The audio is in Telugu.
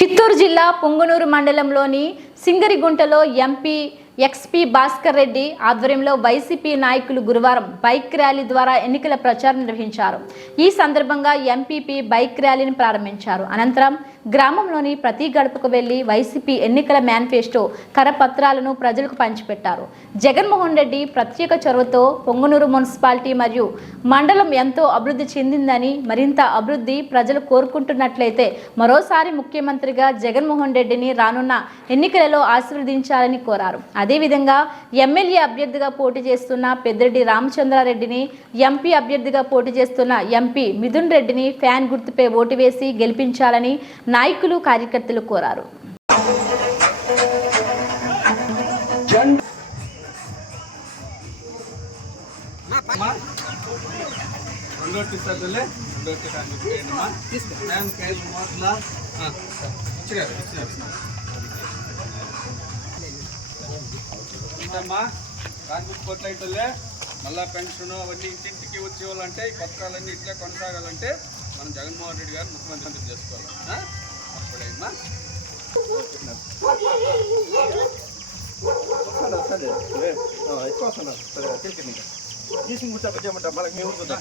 చిత్తూరు జిల్లా పొంగునూరు మండలంలోని సింగరిగుంటలో ఎంపీ ఎక్స్పీ భాస్కర్ రెడ్డి ఆధ్వర్యంలో వైసీపీ నాయకులు గురువారం బైక్ ర్యాలీ ద్వారా ఎన్నికల ప్రచారం నిర్వహించారు. ఈ సందర్భంగా ఎంపీపీ బైక్ ర్యాలీని ప్రారంభించారు. అనంతరం గ్రామంలోని ప్రతి గడపకు వెళ్ళి వైసీపీ ఎన్నికల మేనిఫెస్టో కరపత్రాలను ప్రజలకు పంచిపెట్టారు. జగన్మోహన్ రెడ్డి ప్రత్యేక చొరవతో పొంగునూరు మున్సిపాలిటీ మరియు మండలం ఎంతో అభివృద్ధి చెందిందని మరింత అభివృద్ధి ప్రజలు కోరుకుంటున్నట్లయితే మరోసారి ముఖ్యమంత్రిగా జగన్మోహన్ రెడ్డిని రానున్న ఎన్నికలలో ఆశీర్వదించాలని కోరారు. అదేవిధంగా ఎమ్మెల్యే అభ్యర్థిగా పోటీ చేస్తున్న పెద్దిరెడ్డి రామచంద్రారెడ్డిని ఎంపీ అభ్యర్థిగా పోటీ చేస్తున్న ఎంపీ మిథున్ రెడ్డిని ఫ్యాన్ గుర్తుపై ఓటు వేసి గెలిపించాలని నాయకులు కార్యకర్తలు కోరారు. రెండోటి సర్దులే రెండోటి కానీ చెప్పేయండిమా మేము కేసు ఇచ్చినారు ఇచ్చినారు ఏంటమ్మా కాన్పూర్ మళ్ళా పెన్షన్ అవన్నీ ఇంటింటికి వచ్చేవాళ్ళంటే ఈ పథకాలన్నీ ఇట్లా కొనసాగాలంటే మనం జగన్మోహన్ రెడ్డి గారు ముఖ్యమంత్రి చేసుకోవాలి? ఆ? అప్పుడేమ్మా ఎక్కువ సరే తీసుకుని తీసి మళ్ళీ మీ ఊరుకుందా